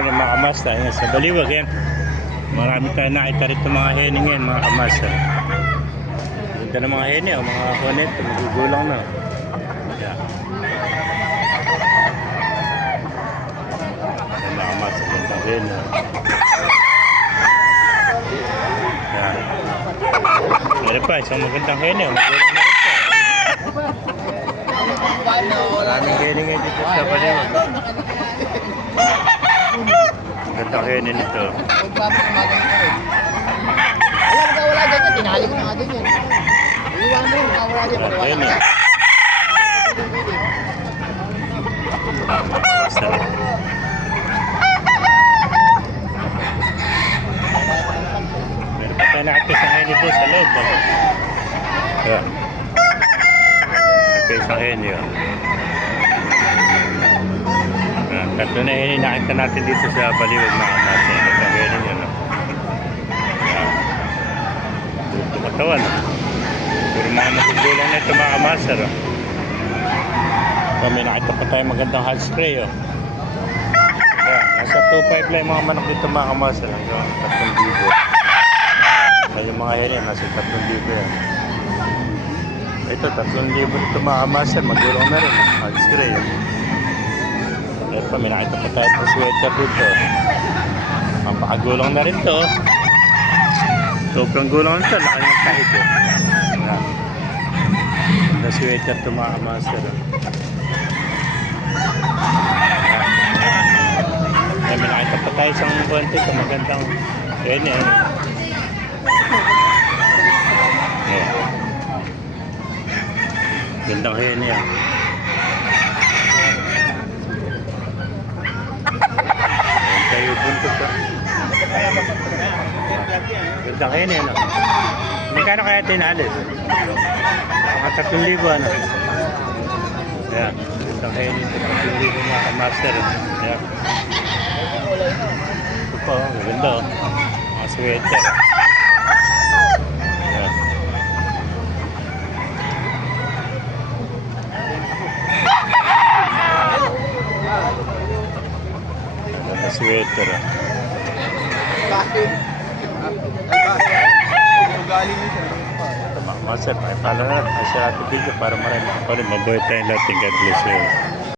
morning mga kamas, tayo nga sa Baliwag yan. Marami tayo nakita rito mga heni ngayon mga kamas. Ganda ng mga heni, mga konet, magugulang na. Yeah. Mga kamas, gandang heni. Yeah. Meron pa, isang magandang heni, magugulang na rito. Maraming heni ngayon dito sa Baliwag. Gandang heni nito. Wala ganyan, tinali ko na nga ganyan. Iwan mo, wala dyan. Heni. Sarap. Meron pa tayo nakita isang heni doon sa loob. Ayan. Nakita isang heni yun. Tatlo na heni nakita natin dito sa Baliwag mga kamas. Gandang heni yun. Ito katawan. Pero mga magugulang na ito mga kamasar. May nakita pa tayo magandang hot spray. Nasa 2.5 lang yung mga manok dito mga kamasar. Hanggang 3,000. Yung mga heni nasa 3,000 yan. Ito 3,000 dito mga kamasar. Magulang na rin. Hot spray. Ito pa may nakita pa tayo pa sweater dito. Mapakagulang na rin to. Sobrang gulang nito, laki ng kahit eh. Ganda sweater ito mga kamaster. May nakita pa tayo isang konti ito, magandang heni eh. Gandang heni ah. Kayo buntot ah. Gandang heni ano. Magkano kaya tinalis? Mga 3,000 ano. Ayan. Gandang heni. 3,000 mga kamaster. Ayan. Ito po. Maganda oh. Mga sweater. Ayan. Ganda sweater ah. Master, may pala na. Asya natin video para marami pa rin. Mabuhay tayong lahat. God bless you.